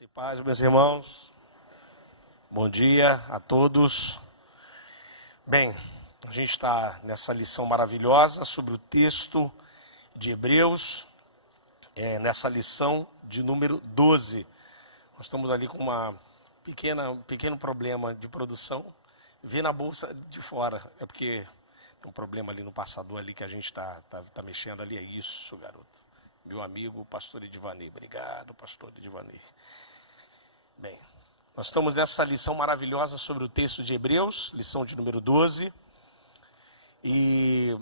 Graça e paz, meus irmãos. Bom dia a todos. Bem, a gente está nessa lição maravilhosa sobre o texto de Hebreus, nessa lição de número 12. Nós estamos ali com um pequeno problema de produção. Vi na bolsa de fora, é porque tem um problema ali no passador ali que a gente está mexendo ali. É isso, garoto. Meu amigo, pastor Edivanei. Obrigado, pastor Edivanei. Bem, nós estamos nessa lição maravilhosa sobre o texto de Hebreus, lição de número 12. E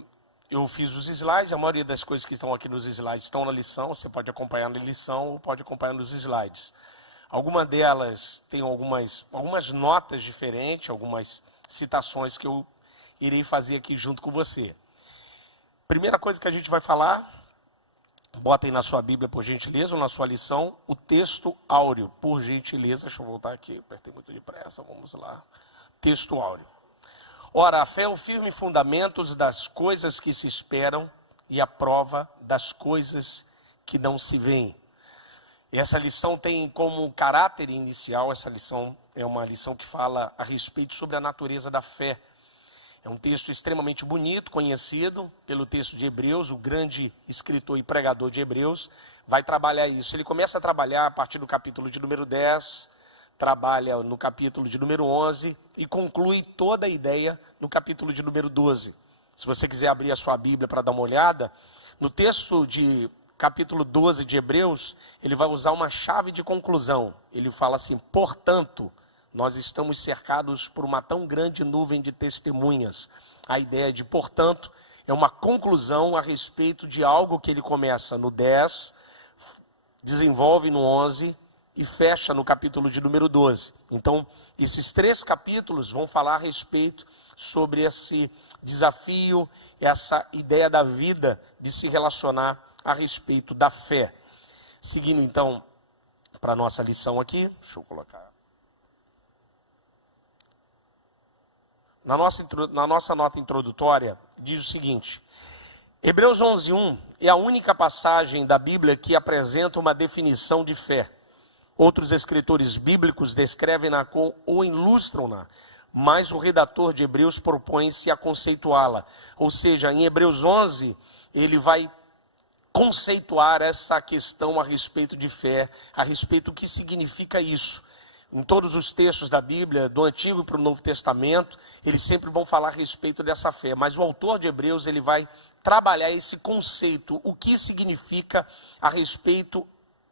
eu fiz os slides, a maioria das coisas que estão aqui nos slides estão na lição. Você pode acompanhar na lição ou pode acompanhar nos slides. Algumas delas têm algumas notas diferentes, algumas citações que eu irei fazer aqui junto com você. Primeira coisa que a gente vai falar, botem na sua Bíblia, por gentileza, ou na sua lição, o texto áureo, por gentileza. Deixa eu voltar aqui, apertei muito depressa, vamos lá. Texto áureo. Ora, a fé é o firme fundamento das coisas que se esperam e a prova das coisas que não se veem. E essa lição tem como caráter inicial, essa lição é uma lição que fala a respeito sobre a natureza da fé. É um texto extremamente bonito, conhecido pelo texto de Hebreus. O grande escritor e pregador de Hebreus vai trabalhar isso. Ele começa a trabalhar a partir do capítulo de número 10, trabalha no capítulo de número 11 e conclui toda a ideia no capítulo de número 12. Se você quiser abrir a sua Bíblia para dar uma olhada, no texto de capítulo 12 de Hebreus, ele vai usar uma chave de conclusão. Ele fala assim: portanto, nós estamos cercados por uma tão grande nuvem de testemunhas. A ideia de portanto é uma conclusão a respeito de algo que ele começa no 10, desenvolve no 11 e fecha no capítulo de número 12. Então, esses 3 capítulos vão falar a respeito sobre esse desafio, essa ideia da vida de se relacionar a respeito da fé. Seguindo então para a nossa lição aqui, deixa eu colocar. Na nossa nota introdutória, diz o seguinte: Hebreus 11:1 é a única passagem da Bíblia que apresenta uma definição de fé. Outros escritores bíblicos descrevem-na ou ilustram-na, mas o redator de Hebreus propõe-se a conceituá-la. Ou seja, em Hebreus 11, ele vai conceituar essa questão a respeito de fé, a respeito do que significa isso. Em todos os textos da Bíblia, do Antigo para o Novo Testamento, eles sempre vão falar a respeito dessa fé. Mas o autor de Hebreus, ele vai trabalhar esse conceito, o que significa a respeito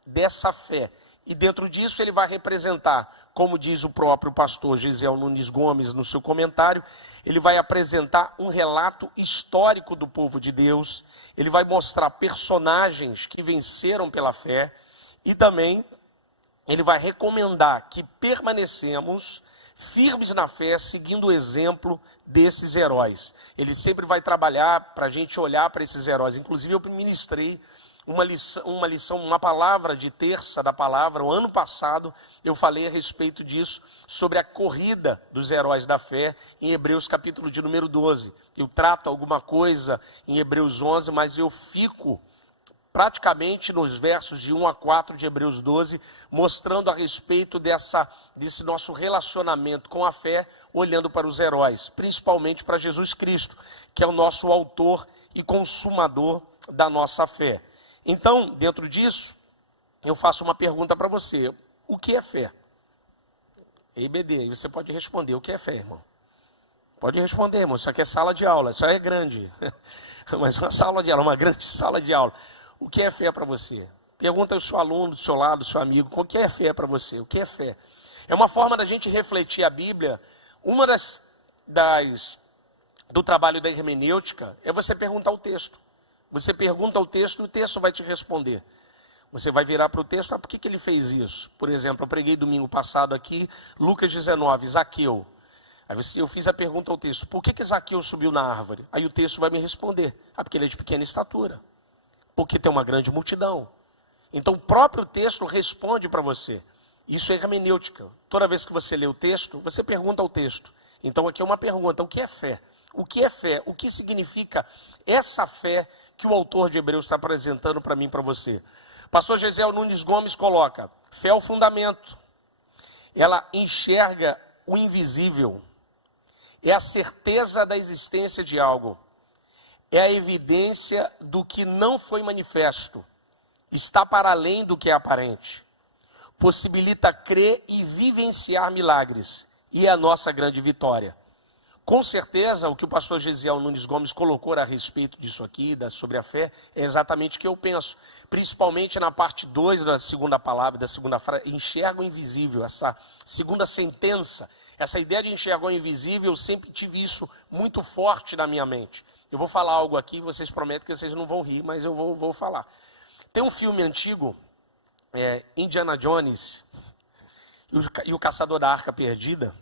dessa fé. E dentro disso ele vai representar, como diz o próprio pastor Gisel Nunes Gomes no seu comentário, ele vai apresentar um relato histórico do povo de Deus, ele vai mostrar personagens que venceram pela fé e também ele vai recomendar que permanecemos firmes na fé, seguindo o exemplo desses heróis. Ele sempre vai trabalhar para a gente olhar para esses heróis. Inclusive eu ministrei uma palavra de terça da palavra. O ano passado eu falei a respeito disso, sobre a corrida dos heróis da fé, em Hebreus capítulo de número 12. Eu trato alguma coisa em Hebreus 11, mas eu fico praticamente nos versos de 1 a 4 de Hebreus 12, mostrando a respeito desse nosso relacionamento com a fé, olhando para os heróis, principalmente para Jesus Cristo, que é o nosso autor e consumador da nossa fé. Então, dentro disso, eu faço uma pergunta para você: o que é fé? EBD, você pode responder: o que é fé, irmão? Pode responder, irmão, isso aqui é sala de aula, isso aí é grande, mas uma sala de aula, uma grande sala de aula. O que é fé para você? Pergunta ao seu aluno, do seu lado, do seu amigo, o que é fé para você? O que é fé? É uma forma da gente refletir a Bíblia. Uma do trabalho da hermenêutica é você perguntar o texto. Você pergunta o texto e o texto vai te responder. Você vai virar para o texto: por que ele fez isso? Por exemplo, eu preguei domingo passado aqui, Lucas 19, Zaqueu. Aí eu fiz a pergunta ao texto: por que Zaqueu subiu na árvore? Aí o texto vai me responder: porque ele é de pequena estatura. Porque tem uma grande multidão. Então o próprio texto responde para você. Isso é hermenêutica. Toda vez que você lê o texto, você pergunta ao texto. Então aqui é uma pergunta: o que é fé? O que é fé? O que significa essa fé que o autor de Hebreus está apresentando para mim e para você? Pastor Gisel Nunes Gomes coloca: Fé é o fundamento. Ela enxerga o invisível. É a certeza da existência de algo. É a evidência do que não foi manifesto. Está para além do que é aparente. Possibilita crer e vivenciar milagres. E é a nossa grande vitória. Com certeza, o que o pastor Gesiel Nunes Gomes colocou a respeito disso aqui, sobre a fé, é exatamente o que eu penso. Principalmente na parte 2 da segunda palavra, da segunda frase, enxerga o invisível, essa segunda sentença, essa ideia de enxergar o invisível, eu sempre tive isso muito forte na minha mente. Eu vou falar algo aqui, vocês prometem que vocês não vão rir, mas eu vou falar. Tem um filme antigo, Indiana Jones e o Caçador da Arca Perdida,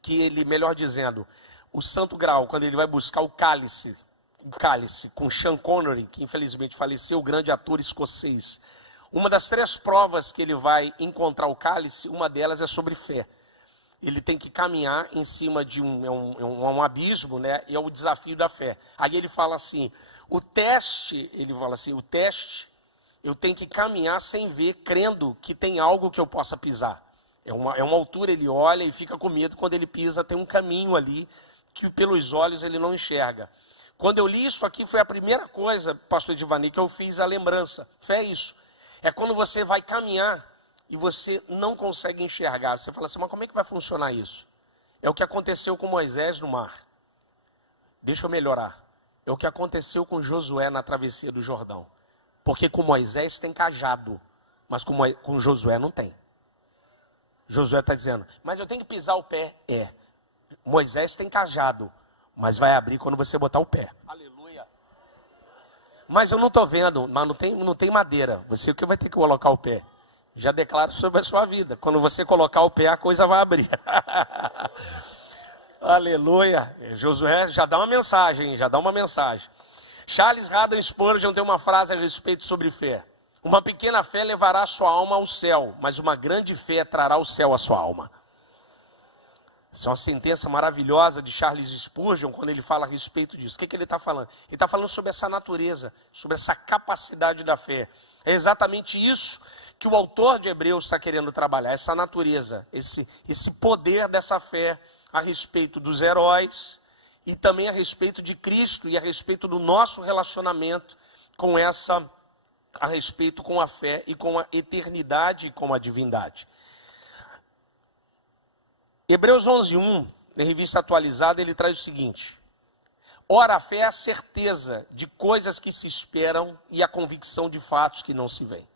que ele, melhor dizendo, o Santo Graal, quando ele vai buscar o cálice com Sean Connery, que infelizmente faleceu, o grande ator escocês. Uma das 3 provas que ele vai encontrar o cálice, uma delas é sobre fé. Ele tem que caminhar em cima de um abismo, né? E é o desafio da fé. Aí ele fala assim, o teste, eu tenho que caminhar sem ver, crendo que tem algo que eu possa pisar. É uma altura, ele olha e fica com medo, quando ele pisa tem um caminho ali, que pelos olhos ele não enxerga. Quando eu li isso aqui, foi a primeira coisa, pastor Edivani, que eu fiz a lembrança. Fé é isso. É quando você vai caminhar e você não consegue enxergar. Você fala assim, mas como é que vai funcionar isso? É o que aconteceu com Moisés no mar. Deixa eu melhorar. É o que aconteceu com Josué na travessia do Jordão. Porque com Moisés tem cajado, mas com Josué não tem. Josué está dizendo, mas eu tenho que pisar o pé. Moisés tem cajado, mas vai abrir quando você botar o pé. Aleluia. Mas eu não estou vendo, mas não tem madeira. Você que vai ter que colocar o pé. Já declaro sobre a sua vida. Quando você colocar o pé, a coisa vai abrir. Aleluia. Josué já dá uma mensagem, Charles Haddon Spurgeon tem uma frase a respeito sobre fé. Uma pequena fé levará a sua alma ao céu, mas uma grande fé trará o céu à sua alma. Essa é uma sentença maravilhosa de Charles Spurgeon, quando ele fala a respeito disso. O que ele está falando? Ele está falando sobre essa natureza, sobre essa capacidade da fé. É exatamente isso que o autor de Hebreus está querendo trabalhar, essa natureza, esse poder dessa fé a respeito dos heróis e também a respeito de Cristo e a respeito do nosso relacionamento a respeito com a fé e com a eternidade e com a divindade. Hebreus 11:1, na revista atualizada, ele traz o seguinte: ora, a fé é a certeza de coisas que se esperam e a convicção de fatos que não se veem.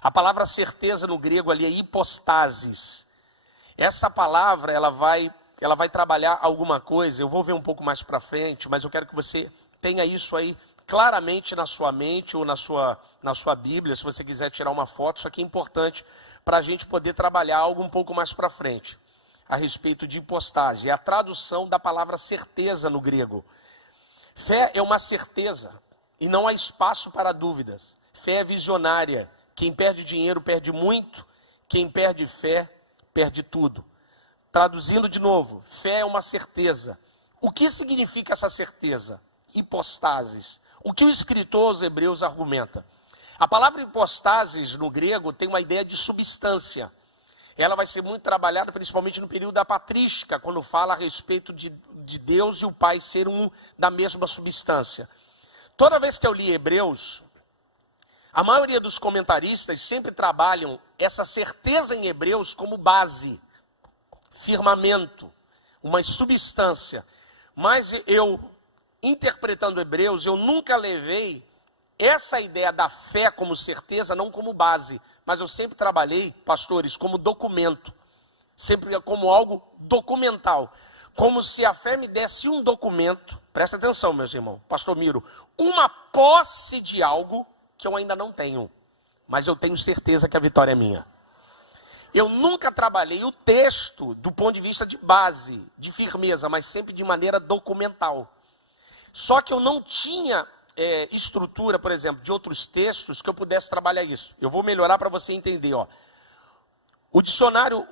A palavra certeza no grego ali é hipostasis. Essa palavra, ela vai trabalhar alguma coisa, eu vou ver um pouco mais para frente, mas eu quero que você tenha isso aí claramente na sua mente ou na sua Bíblia, se você quiser tirar uma foto. Isso aqui é importante para a gente poder trabalhar algo um pouco mais para frente, a respeito de hipostase. É a tradução da palavra certeza no grego. Fé é uma certeza e não há espaço para dúvidas. Fé é visionária. Quem perde dinheiro perde muito, quem perde fé perde tudo. Traduzindo de novo, fé é uma certeza. O que significa essa certeza? Hipostases. O que o escritor aos Hebreus argumenta? A palavra hipostases no grego tem uma ideia de substância. Ela vai ser muito trabalhada principalmente no período da patrística, quando fala a respeito de Deus e o Pai ser um da mesma substância. Toda vez que eu li Hebreus, a maioria dos comentaristas sempre trabalham essa certeza em Hebreus como base, firmamento, uma substância. Mas eu, interpretando Hebreus, eu nunca levei essa ideia da fé como certeza, não como base, mas eu sempre trabalhei, pastores, como documento, sempre como algo documental, como se a fé me desse um documento, presta atenção, meus irmãos, pastor Miro, uma posse de algo que eu ainda não tenho, mas eu tenho certeza que a vitória é minha. Eu nunca trabalhei o texto do ponto de vista de base, de firmeza, mas sempre de maneira documental. Só que eu não tinha estrutura, por exemplo, de outros textos que eu pudesse trabalhar isso. Eu vou melhorar para você entender. O dicionário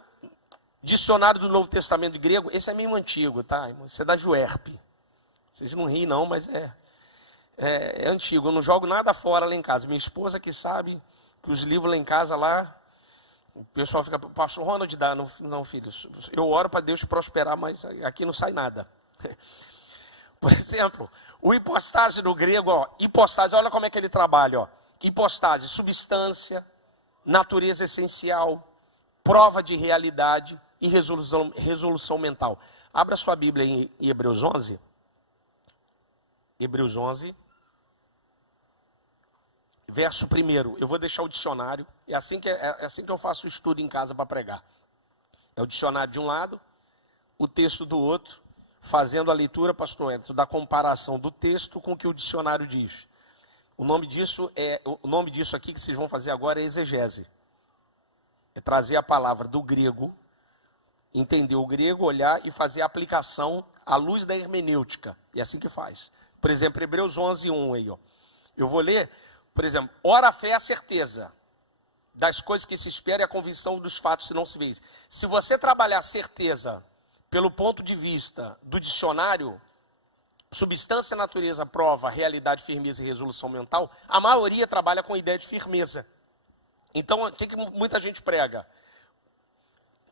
do Novo Testamento grego, esse é meio antigo, tá, irmão? Esse é da Juerp. Vocês não riem não, mas é antigo. Eu não jogo nada fora lá em casa. Minha esposa que sabe que os livros lá em casa, lá, O pessoal fica, pastor Ronald, dá, não, filho, eu oro para Deus prosperar, mas aqui não sai nada. Por exemplo, o hipostase no grego, ó, hipostase, olha como é que ele trabalha, ó. Hipostase, substância, natureza essencial, prova de realidade e resolução mental. Abra sua Bíblia em Hebreus 11. Hebreus 11. Verso 1, eu vou deixar o dicionário, é assim que eu faço o estudo em casa para pregar. É o dicionário de um lado, o texto do outro, fazendo a leitura, pastor Edson, da comparação do texto com o que o dicionário diz. O nome disso aqui que vocês vão fazer agora é exegese. É trazer a palavra do grego, entender o grego, olhar e fazer a aplicação à luz da hermenêutica. É assim que faz. Por exemplo, Hebreus 11, 1 aí, ó. Eu vou ler. Por exemplo, ora a fé é a certeza das coisas que se espera e a convicção dos fatos que não se vê. Se você trabalhar certeza pelo ponto de vista do dicionário, substância, natureza, prova, realidade, firmeza e resolução mental, a maioria trabalha com a ideia de firmeza. Então, o que muita gente prega?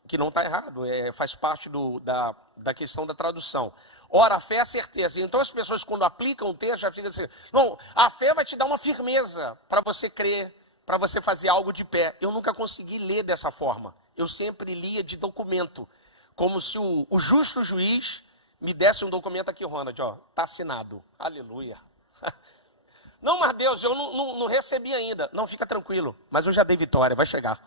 Que não está errado, faz parte da questão da tradução. Ora, a fé é a certeza. Então as pessoas quando aplicam o texto já ficam assim, não, a fé vai te dar uma firmeza para você crer, para você fazer algo de pé. Eu nunca consegui ler dessa forma. Eu sempre lia de documento, como se o justo juiz me desse um documento aqui, Ronald, ó, está assinado. Aleluia. Não, mas Deus, eu não recebi ainda. Não, fica tranquilo, mas eu já dei vitória, vai chegar.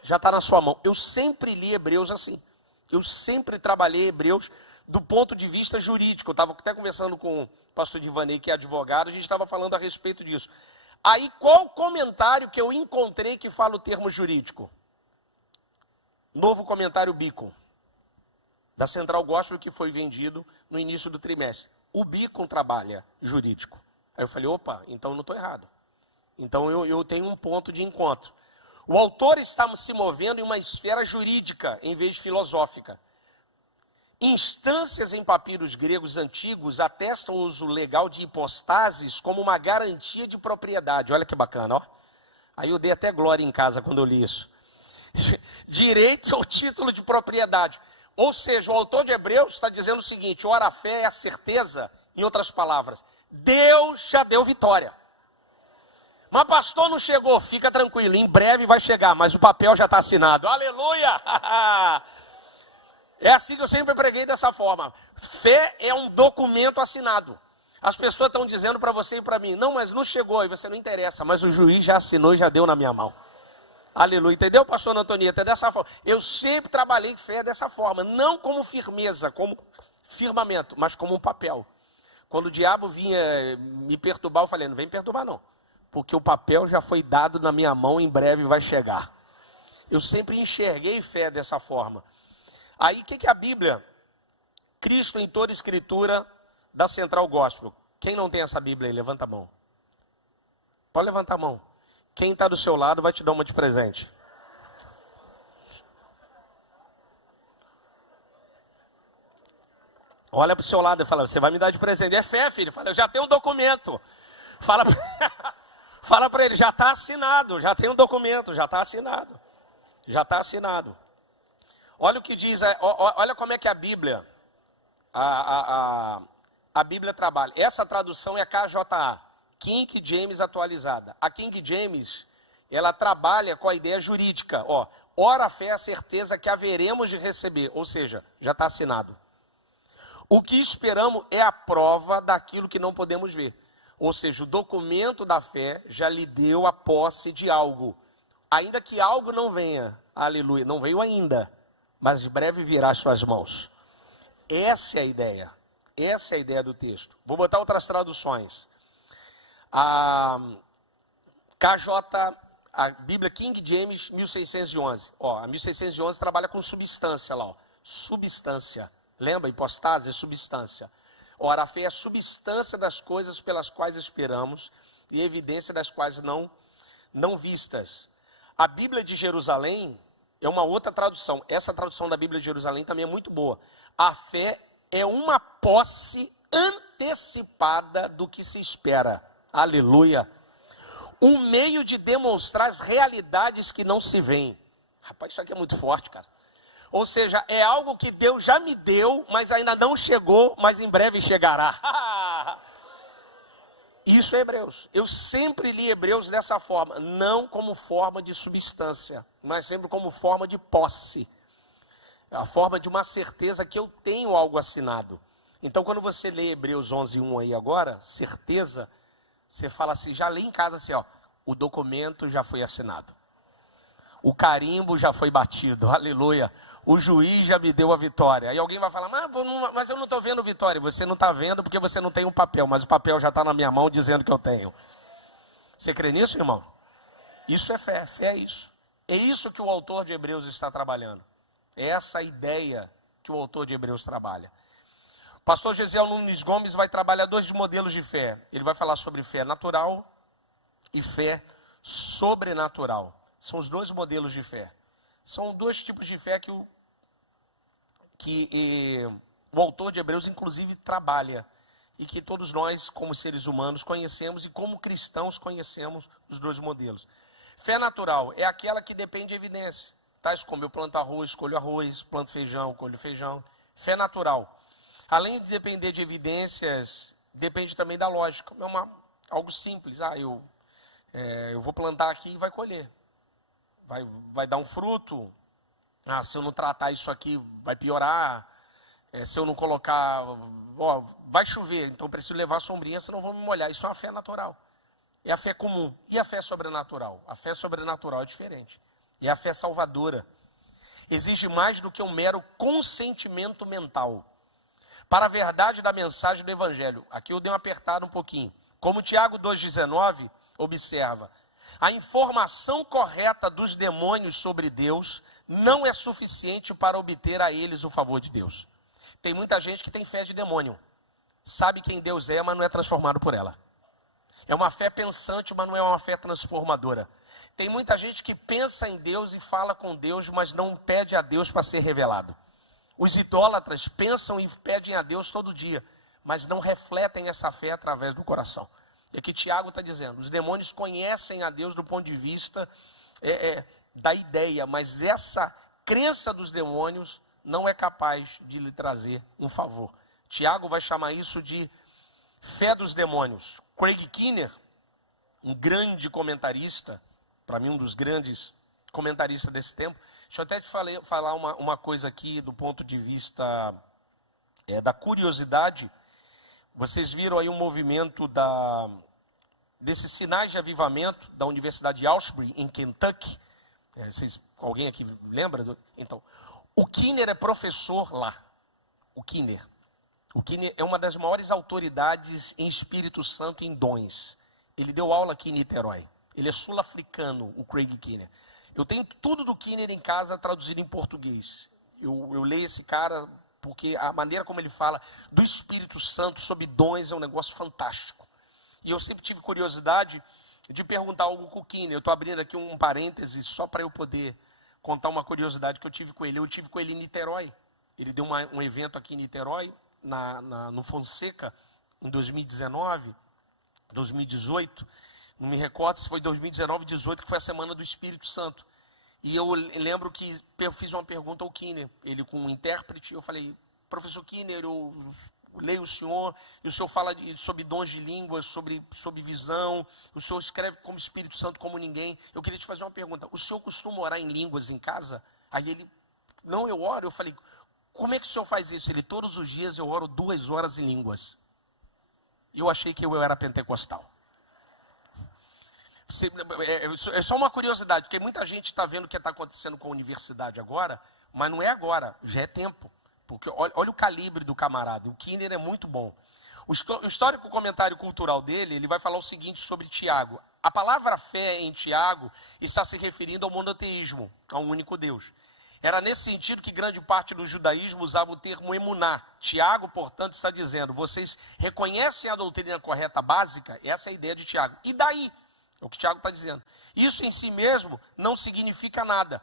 Já está na sua mão. Eu sempre li Hebreus assim. Eu sempre trabalhei Hebreus do ponto de vista jurídico. Eu estava até conversando com o pastor Divanei, que é advogado, a gente estava falando a respeito disso. Aí, qual comentário que eu encontrei que fala o termo jurídico? Novo comentário Beacon, da Central Gospel, que foi vendido no início do trimestre. O Beacon trabalha jurídico. Aí eu falei, opa, então eu não estou errado. Então eu tenho um ponto de encontro. O autor está se movendo em uma esfera jurídica, em vez de filosófica. Instâncias em papiros gregos antigos atestam o uso legal de hipostases como uma garantia de propriedade. Olha que bacana, ó. Aí eu dei até glória em casa quando eu li isso. Direito ao título de propriedade. Ou seja, o autor de Hebreus está dizendo o seguinte, ora a fé é a certeza, em outras palavras, Deus já deu vitória. Mas pastor não chegou, fica tranquilo, em breve vai chegar, mas o papel já está assinado. Aleluia! É assim que eu sempre preguei dessa forma. Fé é um documento assinado. As pessoas estão dizendo para você e para mim, não, mas não chegou, e você não interessa, mas o juiz já assinou e já deu na minha mão. Aleluia, entendeu, pastor Antonieta? É dessa forma. Eu sempre trabalhei fé dessa forma, não como firmeza, como firmamento, mas como um papel. Quando o diabo vinha me perturbar, eu falei, não vem me perturbar não, porque o papel já foi dado na minha mão, em breve vai chegar. Eu sempre enxerguei fé dessa forma. Aí, o que a Bíblia, Cristo em toda escritura da Central Gospel. Quem não tem essa Bíblia aí, levanta a mão. Pode levantar a mão. Quem está do seu lado vai te dar uma de presente. Olha para o seu lado e fala, você vai me dar de presente. É fé, filho. Fala, eu já tenho um documento. Fala para ele, já está assinado. Já tem um documento, já está assinado. Já está assinado. Olha o que diz, olha como é que a Bíblia, a Bíblia trabalha. Essa tradução é a KJA, King James atualizada. A King James, ela trabalha com a ideia jurídica. Ó, ora a fé é a certeza que haveremos de receber, ou seja, já está assinado. O que esperamos é a prova daquilo que não podemos ver. Ou seja, o documento da fé já lhe deu a posse de algo. Ainda que algo não venha, aleluia, não veio ainda, mas breve virá às suas mãos. Essa é a ideia. Essa é a ideia do texto. Vou botar outras traduções. A Bíblia King James 1611. Ó, a 1611 trabalha com substância lá. Ó. Substância. Lembra? Hipostase é substância. Ora, a fé é a substância das coisas pelas quais esperamos e evidência das quais não vistas. A Bíblia de Jerusalém é uma outra tradução. Essa tradução da Bíblia de Jerusalém também é muito boa. A fé é uma posse antecipada do que se espera. Aleluia. Um meio de demonstrar as realidades que não se veem. Rapaz, isso aqui é muito forte, cara. Ou seja, é algo que Deus já me deu, mas ainda não chegou, mas em breve chegará. Isso é Hebreus. Eu sempre li Hebreus dessa forma, não como forma de substância, mas sempre como forma de posse. A forma de uma certeza que eu tenho algo assinado. Então, quando você lê Hebreus 11:1 aí agora, certeza, você fala assim, já lê em casa assim, ó, o documento já foi assinado. O carimbo já foi batido, aleluia. O juiz já me deu a vitória. Aí alguém vai falar, mas eu não estou vendo vitória. Você não está vendo porque você não tem um papel, mas o papel já está na minha mão dizendo que eu tenho. Você crê nisso, irmão? Isso é fé, fé é isso. É isso que o autor de Hebreus está trabalhando. É essa ideia que o autor de Hebreus trabalha. O pastor Gesiel Nunes Gomes vai trabalhar 2 modelos de fé. Ele vai falar sobre fé natural e fé sobrenatural. São os 2 modelos de fé. São 2 tipos de fé que o autor de Hebreus, inclusive, trabalha. E que todos nós, como seres humanos, conhecemos e como cristãos conhecemos os 2 modelos. Fé natural é aquela que depende de evidência. Tais como eu planto arroz, colho arroz, planto feijão, colho feijão. Fé natural. Além de depender de evidências, depende também da lógica. É algo simples. Eu vou plantar aqui e vai colher. Vai dar um fruto. Se eu não tratar isso aqui, vai piorar. Se eu não colocar... vai chover, então eu preciso levar a sombrinha, senão eu vou me molhar. Isso é uma fé natural. É a fé comum. E a fé sobrenatural? A fé sobrenatural é diferente. É a fé salvadora. Exige mais do que um mero consentimento mental. Para a verdade da mensagem do Evangelho. Aqui eu dei uma apertada um pouquinho. Como Tiago 2,19 observa. A informação correta dos demônios sobre Deus não é suficiente para obter a eles o favor de Deus. Tem muita gente que tem fé de demônio. Sabe quem Deus é, mas não é transformado por ela. É uma fé pensante, mas não é uma fé transformadora. Tem muita gente que pensa em Deus e fala com Deus, mas não pede a Deus para ser revelado. Os idólatras pensam e pedem a Deus todo dia, mas não refletem essa fé através do coração. É que Tiago está dizendo, os demônios conhecem a Deus do ponto de vista da ideia, mas essa crença dos demônios não é capaz de lhe trazer um favor. Tiago vai chamar isso de fé dos demônios. Craig Kinner, um grande comentarista, para mim um dos grandes comentaristas desse tempo, deixa eu até te falar uma coisa aqui do ponto de vista da curiosidade. Vocês viram aí um movimento desses sinais de avivamento da Universidade de Ashbury, em Kentucky. Alguém aqui lembra? Então, o Kinner é professor lá. O Kinner é uma das maiores autoridades em Espírito Santo e em dons. Ele deu aula aqui em Niterói. Ele é sul-africano, o Craig Kinner. Eu tenho tudo do Kinner em casa traduzido em português. Eu leio esse cara porque a maneira como ele fala do Espírito Santo sobre dons é um negócio fantástico. E eu sempre tive curiosidade de perguntar algo com o Kinner. Eu estou abrindo aqui um parêntese só para eu poder contar uma curiosidade que eu tive com ele. Eu tive com ele em Niterói. Ele deu um evento aqui em Niterói, no Fonseca, em 2019, 2018. Não me recordo se foi 2019, 2018, que foi a Semana do Espírito Santo. E eu lembro que eu fiz uma pergunta ao Kinner, ele com um intérprete. Eu falei, professor Kinner, eu leio o senhor, e o senhor fala sobre dons de línguas, sobre visão, o senhor escreve como Espírito Santo como ninguém. Eu queria te fazer uma pergunta, o senhor costuma orar em línguas em casa? Aí ele, não, eu oro. Eu falei, como é que o senhor faz isso? Ele, todos os dias eu oro 2 horas em línguas. E eu achei que eu era pentecostal. É só uma curiosidade, porque muita gente está vendo o que está acontecendo com a universidade agora, mas não é agora, já é tempo. Porque olha o calibre do camarada, o Kinner é muito bom. O histórico comentário cultural dele, ele vai falar o seguinte sobre Tiago. A palavra fé em Tiago está se referindo ao monoteísmo, a um único Deus. Era nesse sentido que grande parte do judaísmo usava o termo emuná. Tiago, portanto, está dizendo, vocês reconhecem a doutrina correta básica? Essa é a ideia de Tiago. E daí? É o que Tiago está dizendo. Isso em si mesmo não significa nada.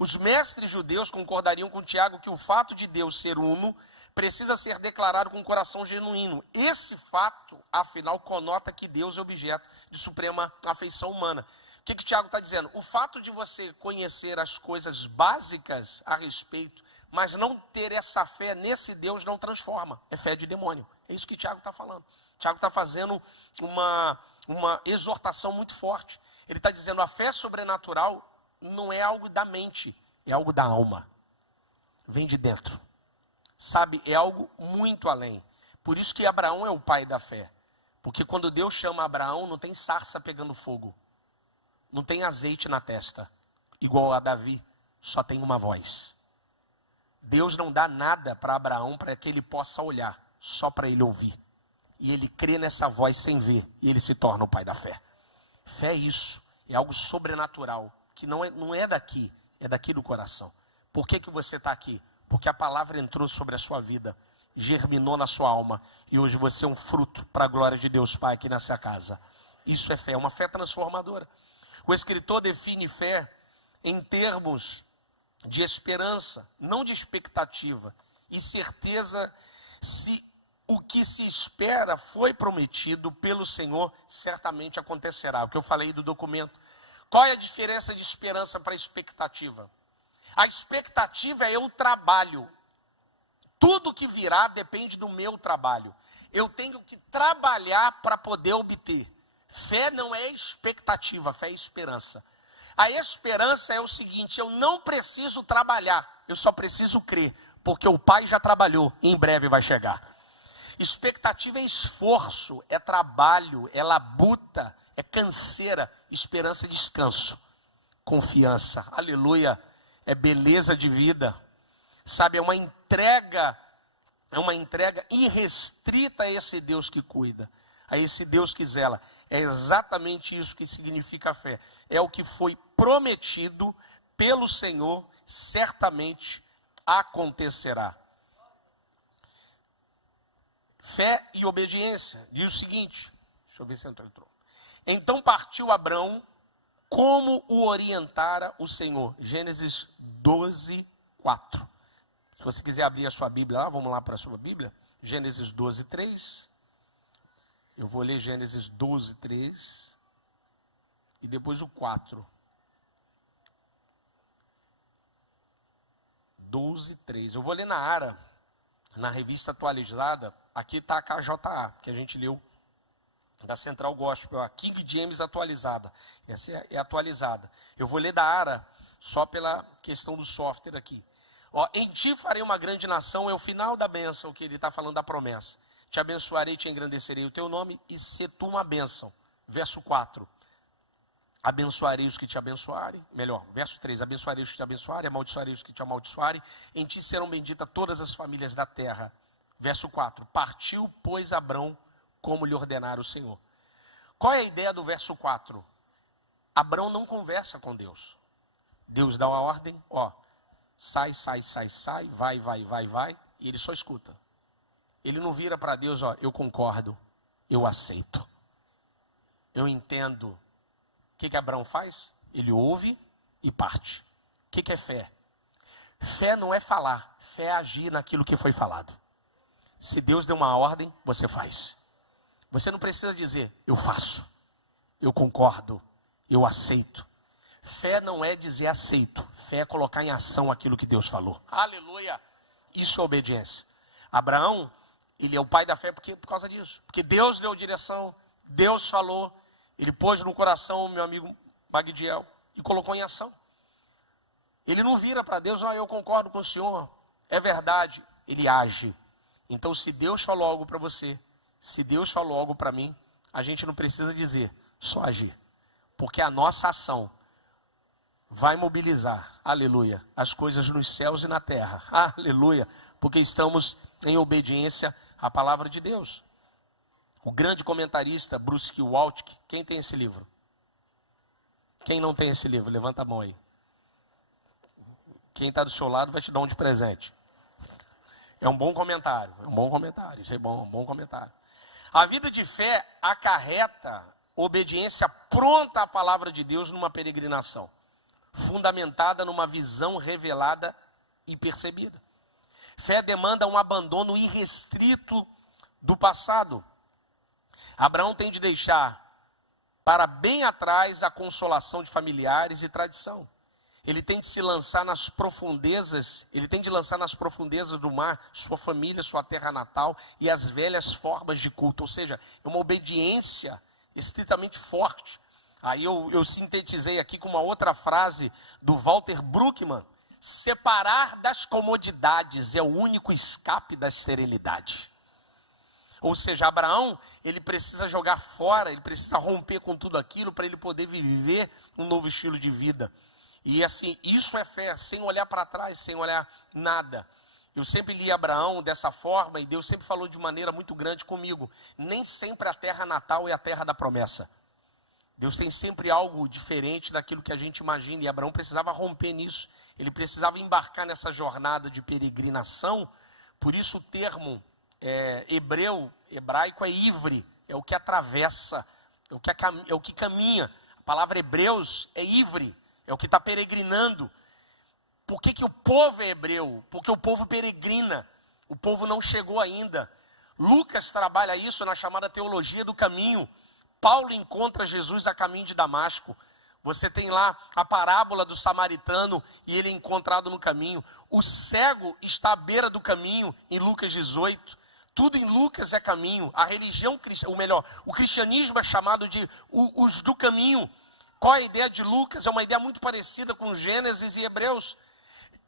Os mestres judeus concordariam com Tiago que o fato de Deus ser uno precisa ser declarado com um coração genuíno. Esse fato, afinal, conota que Deus é objeto de suprema afeição humana. que Tiago está dizendo? O fato de você conhecer as coisas básicas a respeito, mas não ter essa fé nesse Deus não transforma. É fé de demônio. É isso que Tiago está falando. Tiago está fazendo uma exortação muito forte. Ele está dizendo, a fé sobrenatural não é algo da mente, é algo da alma. Vem de dentro. Sabe, é algo muito além. Por isso que Abraão é o pai da fé. Porque quando Deus chama Abraão, não tem sarça pegando fogo. Não tem azeite na testa. Igual a Davi, só tem uma voz. Deus não dá nada para Abraão para que ele possa olhar, só para ele ouvir. E ele crê nessa voz sem ver, e ele se torna o pai da fé. Fé é isso, é algo sobrenatural, que não é daqui, é daqui do coração. Por que você está aqui? Porque a palavra entrou sobre a sua vida, germinou na sua alma, e hoje você é um fruto para a glória de Deus Pai aqui nessa casa. Isso é fé, uma fé transformadora. O escritor define fé em termos de esperança, não de expectativa, e certeza se o que se espera foi prometido pelo Senhor, certamente acontecerá. O que eu falei do documento. Qual é a diferença de esperança para expectativa? A expectativa é eu trabalho. Tudo que virá depende do meu trabalho. Eu tenho que trabalhar para poder obter. Fé não é expectativa, fé é esperança. A esperança é o seguinte, eu não preciso trabalhar, eu só preciso crer, porque o Pai já trabalhou e em breve vai chegar. Expectativa é esforço, é trabalho, é labuta, é canseira. Esperança é descanso, confiança, aleluia, é beleza de vida. Sabe, é uma entrega irrestrita a esse Deus que cuida, a esse Deus que zela. É exatamente isso que significa a fé. É o que foi prometido pelo Senhor, certamente acontecerá. Fé e obediência. Diz o seguinte, deixa eu ver se entrou. Então partiu Abrão, como o orientara o Senhor. Gênesis 12, 4. Se você quiser abrir a sua Bíblia lá, vamos lá para a sua Bíblia. Gênesis 12, 3. Eu vou ler Gênesis 12, 3. E depois o 4. 12, 3. Eu vou ler na ARA, na revista atualizada. Aqui está a KJA, que a gente leu da Central Gospel, a King James atualizada. Essa é atualizada. Eu vou ler da ARA só pela questão do software aqui. Ó, em ti farei uma grande nação, é o final da bênção que ele está falando da promessa. Te abençoarei, te engrandecerei o teu nome e se tu uma bênção. Verso 4. Abençoarei os que te abençoarem. Melhor, verso 3. Abençoarei os que te abençoarem, amaldiçoarei os que te amaldiçoarem. Em ti serão benditas todas as famílias da terra. Verso 4. Partiu, pois, Abrão, como lhe ordenara o Senhor. Qual é a ideia do verso 4? Abrão não conversa com Deus. Deus dá uma ordem, ó, sai, vai, e ele só escuta. Ele não vira para Deus, ó, eu concordo, eu aceito, eu entendo. O que Abrão faz? Ele ouve e parte. O que é fé? Fé não é falar, fé é agir naquilo que foi falado. Se Deus deu uma ordem, você faz. Você não precisa dizer, eu faço, eu concordo, eu aceito. Fé não é dizer aceito, fé é colocar em ação aquilo que Deus falou. Aleluia! Isso é obediência. Abraão, ele é o pai da fé por causa disso. Porque Deus deu direção, Deus falou, ele pôs no coração o meu amigo Magdiel e colocou em ação. Ele não vira para Deus, ó, eu concordo com o senhor, é verdade, ele age. Então, se Deus falou algo para você, se Deus falou algo para mim, a gente não precisa dizer, só agir. Porque a nossa ação vai mobilizar, aleluia, as coisas nos céus e na terra, aleluia, porque estamos em obediência à palavra de Deus. O grande comentarista Bruce Waltke, quem tem esse livro? Quem não tem esse livro? Levanta a mão aí. Quem está do seu lado vai te dar um de presente. É um bom comentário, isso é bom, um bom comentário. A vida de fé acarreta obediência pronta à palavra de Deus numa peregrinação, fundamentada numa visão revelada e percebida. Fé demanda um abandono irrestrito do passado. Abraão tem de deixar para bem atrás a consolação de familiares e tradição. Ele tem de se lançar nas profundezas, ele tem de lançar nas profundezas do mar sua família, sua terra natal e as velhas formas de culto. Ou seja, é uma obediência estritamente forte. Aí eu sintetizei aqui com uma outra frase do Walter Bruckmann: separar das comodidades é o único escape da esterilidade. Ou seja, Abraão, ele precisa jogar fora, ele precisa romper com tudo aquilo para ele poder viver um novo estilo de vida. E assim, isso é fé, sem olhar para trás, sem olhar nada. Eu sempre li Abraão dessa forma e Deus sempre falou de maneira muito grande comigo. Nem sempre a terra natal é a terra da promessa. Deus tem sempre algo diferente daquilo que a gente imagina. E Abraão precisava romper nisso. Ele precisava embarcar nessa jornada de peregrinação. Por isso o termo hebraico é ivre. É o que atravessa, é o que caminha. A palavra hebreus é ivre. É o que está peregrinando. Por que o povo é hebreu? Porque o povo peregrina. O povo não chegou ainda. Lucas trabalha isso na chamada teologia do caminho. Paulo encontra Jesus a caminho de Damasco. Você tem lá a parábola do samaritano e ele é encontrado no caminho. O cego está à beira do caminho em Lucas 18. Tudo em Lucas é caminho. A religião, ou melhor, o cristianismo é chamado de os do caminho. Qual é a ideia de Lucas? É uma ideia muito parecida com Gênesis e Hebreus.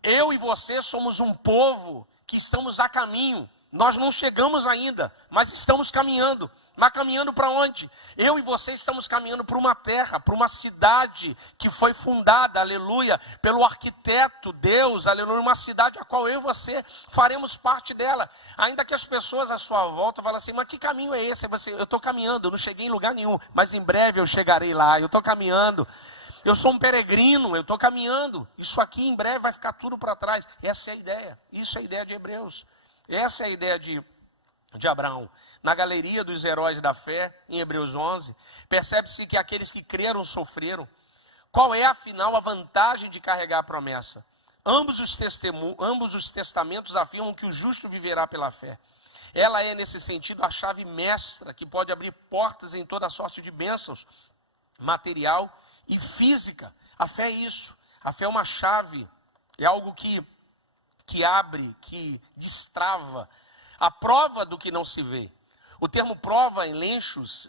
Eu e você somos um povo que estamos a caminho. Nós não chegamos ainda, mas estamos caminhando. Mas caminhando para onde? Eu e você estamos caminhando para uma terra, para uma cidade que foi fundada, aleluia, pelo arquiteto Deus, aleluia, uma cidade a qual eu e você faremos parte dela. Ainda que as pessoas à sua volta falem assim, mas que caminho é esse? Eu estou caminhando, eu não cheguei em lugar nenhum, mas em breve eu chegarei lá, eu estou caminhando. Eu sou um peregrino, eu estou caminhando. Isso aqui em breve vai ficar tudo para trás. Essa é a ideia, isso é a ideia de Hebreus. Essa é a ideia de Abraão. Na galeria dos heróis da fé, em Hebreus 11, percebe-se que aqueles que creram sofreram. Qual é, afinal, a vantagem de carregar a promessa? Ambos os testamentos afirmam que o justo viverá pela fé. Ela é, nesse sentido, a chave mestra que pode abrir portas em toda sorte de bênçãos, material e física. A fé é isso. A fé é uma chave, é algo que abre, que destrava. A prova do que não se vê. O termo prova em Lenchos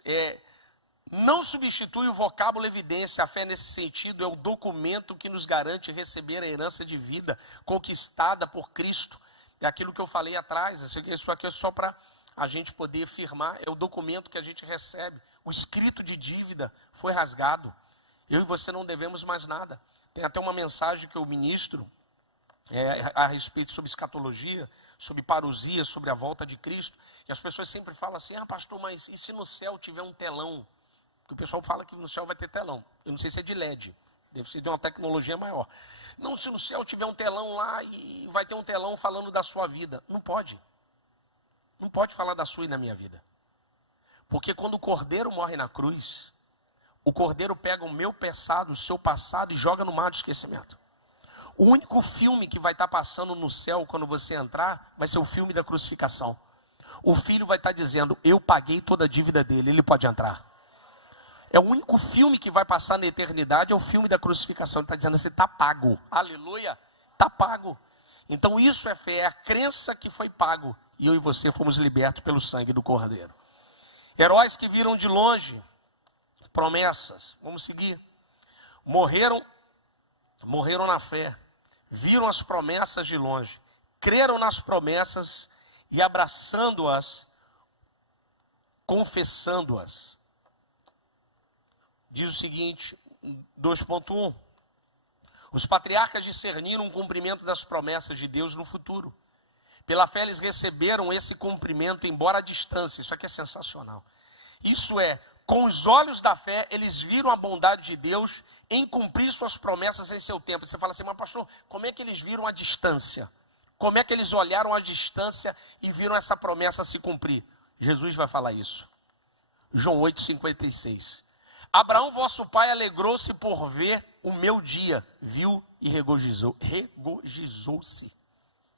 não substitui o vocábulo evidência. A fé nesse sentido é o documento que nos garante receber a herança de vida conquistada por Cristo. É aquilo que eu falei atrás. Isso aqui é só para a gente poder firmar. É o documento que a gente recebe. O escrito de dívida foi rasgado. Eu e você não devemos mais nada. Tem até uma mensagem que eu ministro a respeito sobre escatologia, sobre parousia, sobre a volta de Cristo. E as pessoas sempre falam assim, pastor, mas e se no céu tiver um telão? Porque o pessoal fala que no céu vai ter telão. Eu não sei se é de LED, deve ser de uma tecnologia maior. Não, se no céu tiver um telão lá e vai ter um telão falando da sua vida. Não pode. Não pode falar da sua e da minha vida. Porque quando o cordeiro morre na cruz, o cordeiro pega o meu passado, o seu passado e joga no mar de esquecimento. O único filme que vai estar passando no céu quando você entrar, vai ser o filme da crucificação. O filho vai estar dizendo, eu paguei toda a dívida dele, ele pode entrar. É o único filme que vai passar na eternidade, é o filme da crucificação. Ele está dizendo, você está pago. Aleluia, está pago. Então isso é fé, é a crença que foi pago. E eu e você fomos libertos pelo sangue do Cordeiro. Heróis que viram de longe, promessas, vamos seguir. Morreram na fé. Viram as promessas de longe, creram nas promessas e abraçando-as, confessando-as. Diz o seguinte, 2.1. Os patriarcas discerniram o cumprimento das promessas de Deus no futuro. Pela fé eles receberam esse cumprimento, embora à distância. Isso aqui é sensacional. Isso é, com os olhos da fé, eles viram a bondade de Deus em cumprir suas promessas em seu tempo. Você fala assim, mas pastor, como é que eles viram a distância? Como é que eles olharam a distância e viram essa promessa se cumprir? Jesus vai falar isso. João 8,56. Abraão, vosso pai, alegrou-se por ver o meu dia. Viu e regozijou-se.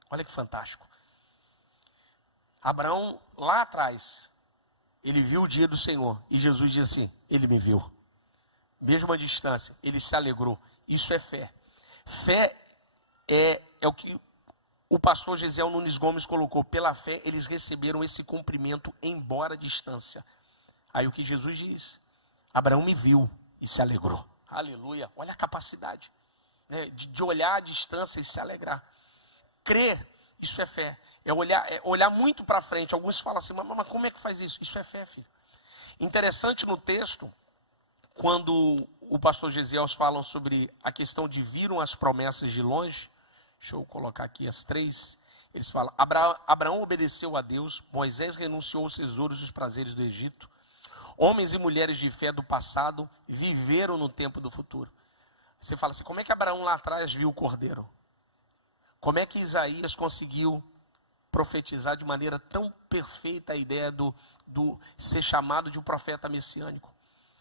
Olha que fantástico. Abraão, lá atrás, ele viu o dia do Senhor. E Jesus disse assim, ele me viu. mesmo à distância, ele se alegrou. Isso é fé. Fé é o que o pastor Gesiel Nunes Gomes colocou. Pela fé, eles receberam esse cumprimento embora à distância. Aí o que Jesus diz? Abraão me viu e se alegrou. Aleluia. Olha a capacidade, né, de olhar à distância e se alegrar. Crer, isso é fé. É olhar muito para frente. Alguns falam assim, mas como é que faz isso? Isso é fé, filho. Interessante no texto, quando o pastor Gesiel falam sobre a questão de viram as promessas de longe. Deixa eu colocar aqui as 3. Eles falam, Abraão obedeceu a Deus, Moisés renunciou aos tesouros e os prazeres do Egito. Homens e mulheres de fé do passado viveram no tempo do futuro. Você fala assim, como é que Abraão lá atrás viu o cordeiro? Como é que Isaías conseguiu profetizar de maneira tão perfeita a ideia do ser chamado de um profeta messiânico?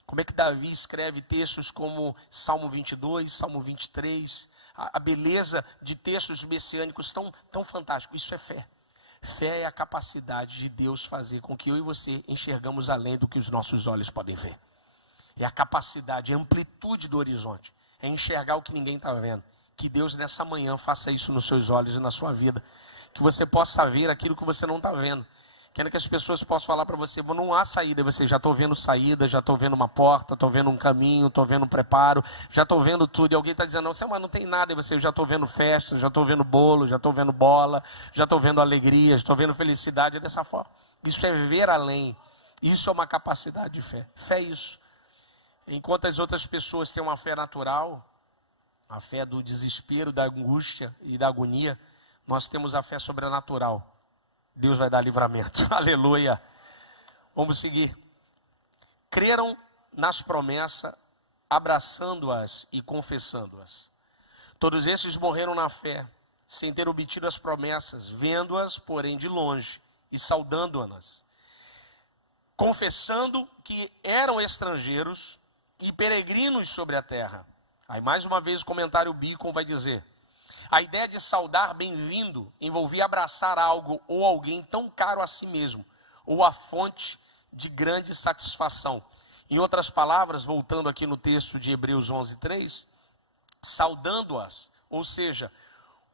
Como é que Davi escreve textos como Salmo 22, Salmo 23, a beleza de textos messiânicos tão fantásticos? Isso é fé. Fé é a capacidade de Deus fazer com que eu e você enxergamos além do que os nossos olhos podem ver. É a capacidade, a amplitude do horizonte. É enxergar o que ninguém está vendo. Que Deus nessa manhã faça isso nos seus olhos e na sua vida. Que você possa ver aquilo que você não está vendo. Quero que as pessoas possam falar para você, não há saída, você já estou vendo saída, já estou vendo uma porta, estou vendo um caminho, estou vendo um preparo, já estou vendo tudo. E alguém está dizendo, não tem nada, e você, eu já estou vendo festa, já estou vendo bolo, já estou vendo bola, já estou vendo alegria, estou vendo felicidade. É dessa forma. Isso é ver além, isso é uma capacidade de fé. Fé é isso. Enquanto as outras pessoas têm uma fé natural, a fé do desespero, da angústia e da agonia, nós temos a fé sobrenatural. Deus vai dar livramento. Aleluia. Vamos seguir. Creram nas promessas, abraçando-as e confessando-as. Todos esses morreram na fé, sem ter obtido as promessas, vendo-as, porém, de longe e saudando-as, confessando que eram estrangeiros e peregrinos sobre a terra. Aí, mais uma vez, o comentário Beacon vai dizer, a ideia de saudar bem-vindo envolvia abraçar algo ou alguém tão caro a si mesmo, ou a fonte de grande satisfação. Em outras palavras, voltando aqui no texto de Hebreus 11:3, saudando-as, ou seja,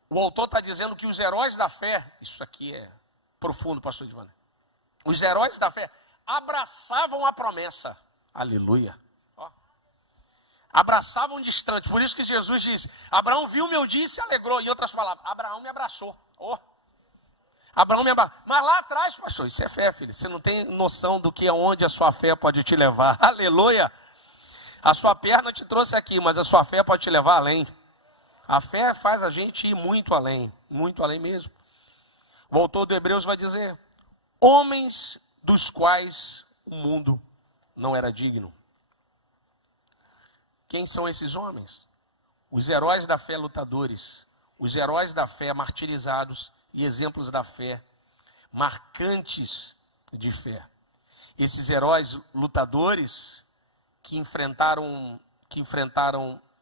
o autor está dizendo que os heróis da fé, isso aqui é profundo, pastor Edvan, os heróis da fé abraçavam a promessa. Aleluia. Abraçavam distante, por isso que Jesus diz, Abraão viu meu dia e se alegrou. Em outras palavras, Abraão me abraçou. Abraão me abraçou. Mas lá atrás, pastor, isso é fé, filho. Você não tem noção do que aonde a sua fé pode te levar. Aleluia. A sua perna te trouxe aqui, mas a sua fé pode te levar além. A fé faz a gente ir muito além mesmo. O autor do Hebreus vai dizer, homens dos quais o mundo não era digno. Quem são esses homens? Os heróis da fé lutadores, os heróis da fé martirizados e exemplos da fé, marcantes de fé. Esses heróis lutadores que enfrentaram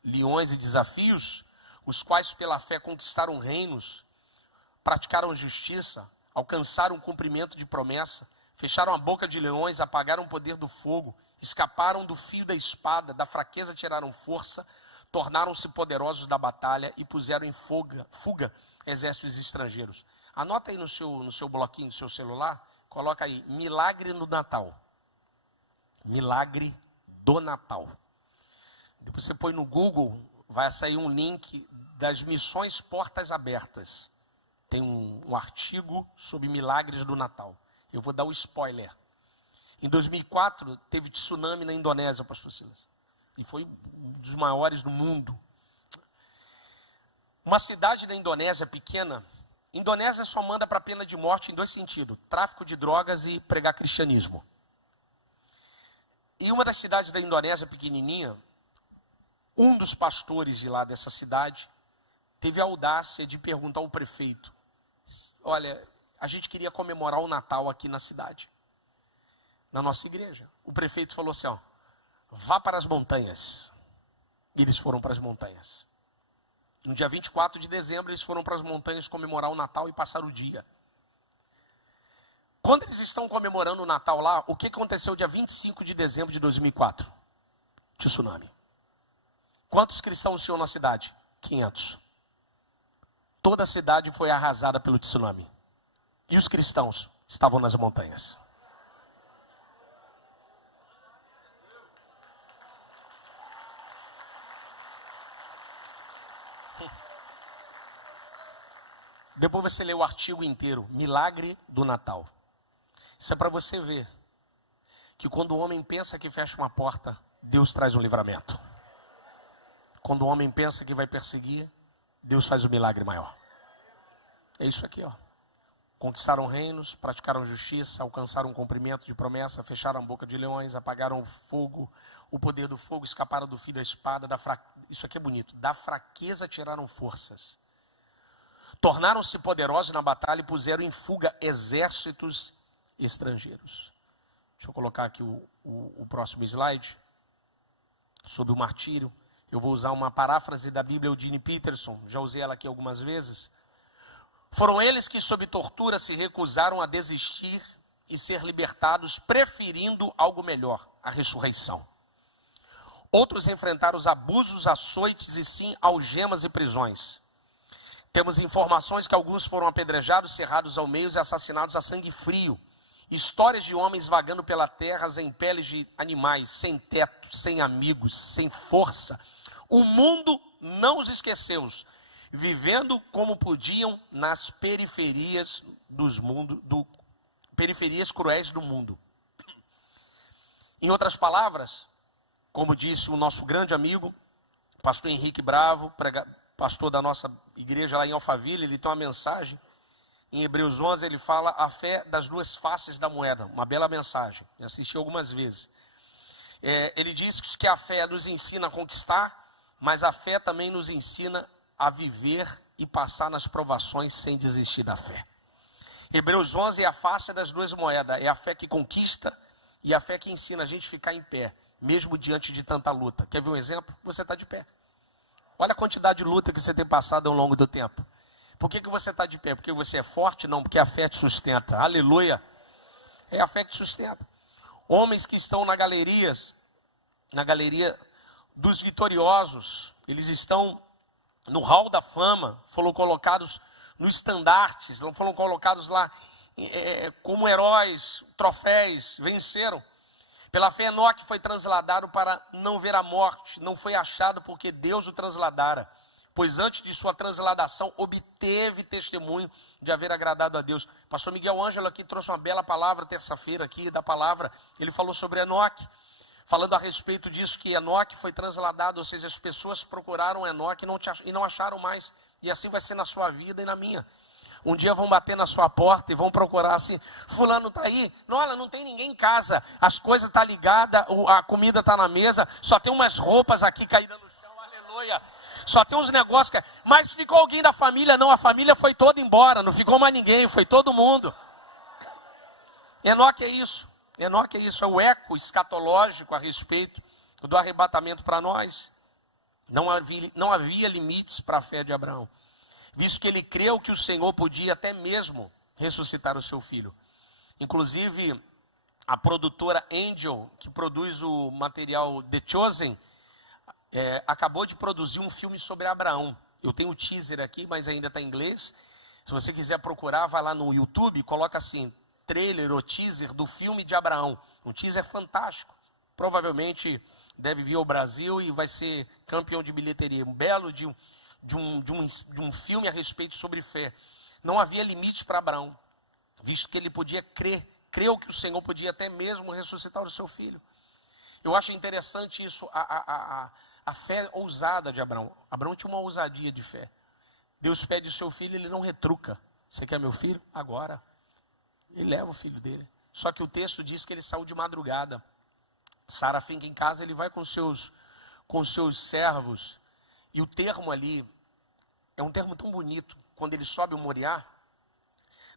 leões e desafios, os quais pela fé conquistaram reinos, praticaram justiça, alcançaram o cumprimento de promessa, fecharam a boca de leões, apagaram o poder do fogo, escaparam do fio da espada, da fraqueza tiraram força, tornaram-se poderosos da batalha e puseram em fuga exércitos estrangeiros. Anota aí no seu bloquinho do seu celular, coloca aí, milagre no Natal. Milagre do Natal. Depois você põe no Google, vai sair um link das missões Portas Abertas. Tem um artigo sobre milagres do Natal. Eu vou dar o spoiler. Em 2004, teve tsunami na Indonésia, pastor Silas. E foi um dos maiores do mundo. Uma cidade da Indonésia pequena. Indonésia só manda para a pena de morte em 2 sentidos. Tráfico de drogas e pregar cristianismo. E uma das cidades da Indonésia pequenininha, um dos pastores de lá dessa cidade, teve a audácia de perguntar ao prefeito, olha, a gente queria comemorar o Natal aqui na cidade, na nossa igreja. O prefeito falou assim, vá para as montanhas. E eles foram para as montanhas. No dia 24 de dezembro, eles foram para as montanhas comemorar o Natal e passar o dia. Quando eles estão comemorando o Natal lá, o que aconteceu dia 25 de dezembro de 2004? Tsunami. Quantos cristãos tinham na cidade? 500. Toda a cidade foi arrasada pelo tsunami. E os cristãos estavam nas montanhas. Depois você lê o artigo inteiro, Milagre do Natal. Isso é para você ver que quando o homem pensa que fecha uma porta, Deus traz um livramento. Quando o homem pensa que vai perseguir, Deus faz um milagre maior. É isso aqui, ó. Conquistaram reinos, praticaram justiça, alcançaram um cumprimento de promessa, fecharam a boca de leões, apagaram o fogo, o poder do fogo, escaparam do fio da espada, isso aqui é bonito, da fraqueza tiraram forças. Tornaram-se poderosos na batalha e puseram em fuga exércitos estrangeiros. Deixa eu colocar aqui o próximo slide, sobre o martírio. Eu vou usar uma paráfrase da Bíblia Eugene Peterson, já usei ela aqui algumas vezes. Foram eles que, sob tortura, se recusaram a desistir e ser libertados, preferindo algo melhor, a ressurreição. Outros enfrentaram os abusos, açoites e sim algemas e prisões. Temos informações que alguns foram apedrejados, cerrados ao meio e assassinados a sangue frio. Histórias de homens vagando pela terra em peles de animais, sem teto, sem amigos, sem força. O mundo não os esqueceu, vivendo como podiam nas periferias periferias cruéis do mundo. Em outras palavras, como disse o nosso grande amigo, pastor Henrique Bravo, pastor da nossa igreja lá em Alphaville, ele tem uma mensagem, em Hebreus 11 ele fala a fé das duas faces da moeda, uma bela mensagem, eu assisti algumas vezes. Ele diz que a fé nos ensina a conquistar, mas a fé também nos ensina a viver e passar nas provações sem desistir da fé. Hebreus 11 é a face das duas moedas, é a fé que conquista e a fé que ensina a gente a ficar em pé, mesmo diante de tanta luta. Quer ver um exemplo? Você está de pé. Olha a quantidade de luta que você tem passado ao longo do tempo. Por que você está de pé? Porque você é forte? Não, porque a fé te sustenta. Aleluia! É a fé que te sustenta. Homens que estão na galeria dos vitoriosos, eles estão no hall da fama, foram colocados nos estandartes, não foram colocados lá como heróis, troféus, venceram. Pela fé, Enoque foi transladado para não ver a morte, não foi achado porque Deus o transladara, pois antes de sua transladação obteve testemunho de haver agradado a Deus. Pastor Miguel Ângelo aqui trouxe uma bela palavra terça-feira aqui da palavra, ele falou sobre Enoque, falando a respeito disso, que Enoque foi transladado, ou seja, as pessoas procuraram Enoque e não acharam mais, e assim vai ser na sua vida e na minha. Um dia vão bater na sua porta e vão procurar assim, fulano está aí? Não tem ninguém em casa, as coisas estão ligadas, a comida está na mesa, só tem umas roupas aqui caídas no chão, aleluia. Só tem uns negócios, mas ficou alguém da família? Não, a família foi toda embora, não ficou mais ninguém, foi todo mundo. Enoque é isso, é o eco escatológico a respeito do arrebatamento para nós. Não havia limites para a fé de Abraão, visto que ele creu que o Senhor podia até mesmo ressuscitar o seu filho. Inclusive, a produtora Angel, que produz o material The Chosen, acabou de produzir um filme sobre Abraão. Eu tenho o teaser aqui, mas ainda está em inglês. Se você quiser procurar, vai lá no YouTube, coloca assim, trailer ou teaser do filme de Abraão. Um teaser fantástico. Provavelmente deve vir ao Brasil e vai ser campeão de bilheteria. Um belo de um filme a respeito sobre fé. Não havia limite para Abraão, visto que ele podia creu que o Senhor podia até mesmo ressuscitar o seu filho. Eu acho interessante isso, a fé ousada de Abraão. Abraão tinha uma ousadia de fé. Deus pede o seu filho, ele não retruca. Você quer meu filho? Agora. Ele leva o filho dele. Só que o texto diz que ele saiu de madrugada. Sara fica em casa, ele vai com seus servos. E o termo ali é um termo tão bonito. Quando ele sobe o Moriá,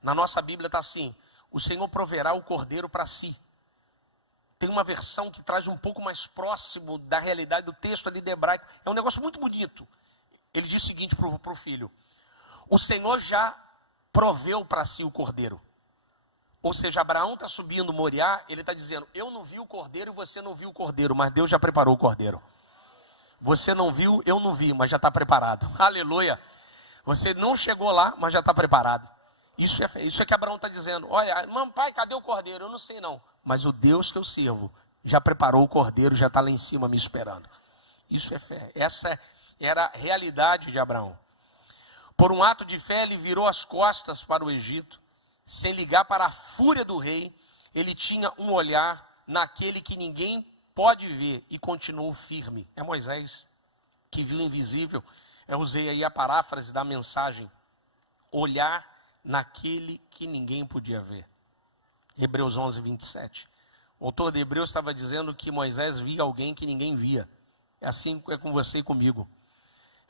na nossa Bíblia está assim: o Senhor proverá o cordeiro para si. Tem uma versão que traz um pouco mais próximo da realidade do texto ali de hebraico. É um negócio muito bonito. Ele diz o seguinte para o filho: o Senhor já proveu para si o cordeiro. Ou seja, Abraão está subindo Moriá, ele está dizendo: eu não vi o cordeiro e você não viu o cordeiro, mas Deus já preparou o cordeiro. Você não viu, eu não vi, mas já está preparado. Aleluia. Você não chegou lá, mas já está preparado. Isso é que Abraão está dizendo. Olha, pai, cadê o cordeiro? Eu não sei não. Mas o Deus que eu sirvo já preparou o cordeiro, já está lá em cima me esperando. Isso é fé. Essa era a realidade de Abraão. Por um ato de fé, ele virou as costas para o Egito. Sem ligar para a fúria do rei, ele tinha um olhar naquele que ninguém pode ver e continuou firme. É Moisés que viu o invisível. Eu usei aí a paráfrase da mensagem. Olhar naquele que ninguém podia ver. Hebreus 11, 27. O autor de Hebreus estava dizendo que Moisés via alguém que ninguém via. É assim é com você e comigo.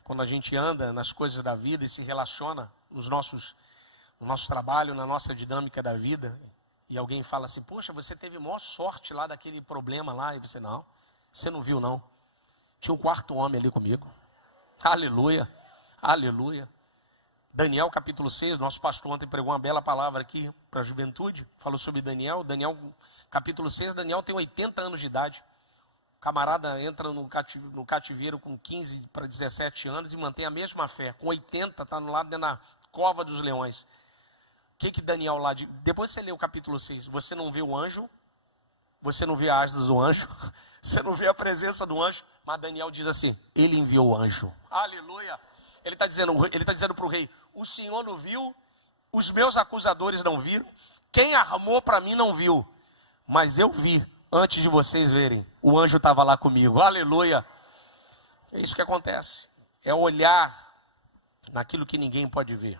Quando a gente anda nas coisas da vida e se relaciona no nosso trabalho, na nossa dinâmica da vida, e alguém fala assim, poxa, você teve maior sorte lá daquele problema lá, e você não viu não. Tinha um quarto homem ali comigo. Aleluia, aleluia. Daniel capítulo 6, nosso pastor ontem pregou uma bela palavra aqui para a juventude, falou sobre Daniel. Daniel capítulo 6, Daniel tem 80 anos de idade. O camarada entra no cativeiro com 15 para 17 anos e mantém a mesma fé. Com 80, está no lado dentro da cova dos leões. O que Daniel lá... Depois você lê o capítulo 6, você não vê o anjo, você não vê as asas do anjo, você não vê a presença do anjo, mas Daniel diz assim, ele enviou o anjo. Aleluia! Ele está dizendo para o rei, o Senhor não viu, os meus acusadores não viram, quem armou para mim não viu, mas eu vi, antes de vocês verem, o anjo estava lá comigo. Aleluia! É isso que acontece, é olhar naquilo que ninguém pode ver,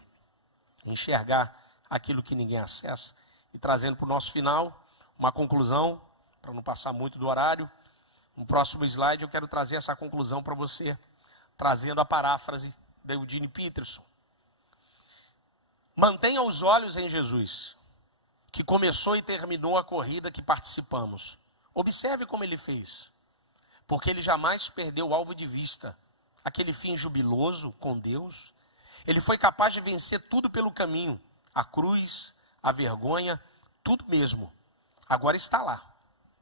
enxergar aquilo que ninguém acessa. E trazendo para o nosso final, uma conclusão, para não passar muito do horário, no próximo slide eu quero trazer essa conclusão para você, trazendo a paráfrase de Eugene Peterson. Mantenha os olhos em Jesus, que começou e terminou a corrida que participamos. Observe como ele fez, porque ele jamais perdeu o alvo de vista, aquele fim jubiloso com Deus. Ele foi capaz de vencer tudo pelo caminho, a cruz, a vergonha, tudo mesmo. Agora está lá,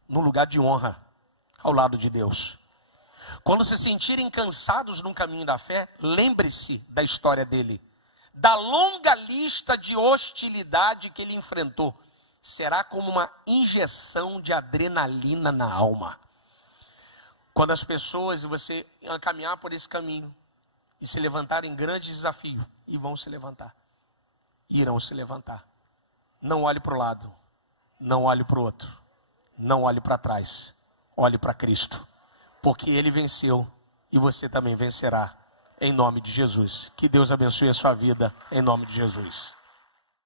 no lugar de honra, ao lado de Deus. Quando se sentirem cansados no caminho da fé, lembre-se da história dele, da longa lista de hostilidade que ele enfrentou. Será como uma injeção de adrenalina na alma. Quando as pessoas, e você caminhar por esse caminho, e se levantarem em grande desafio, e vão se levantar, irão se levantar. Não olhe para o lado, não olhe para o outro, não olhe para trás, olhe para Cristo, porque Ele venceu e você também vencerá, em nome de Jesus. Que Deus abençoe a sua vida, em nome de Jesus.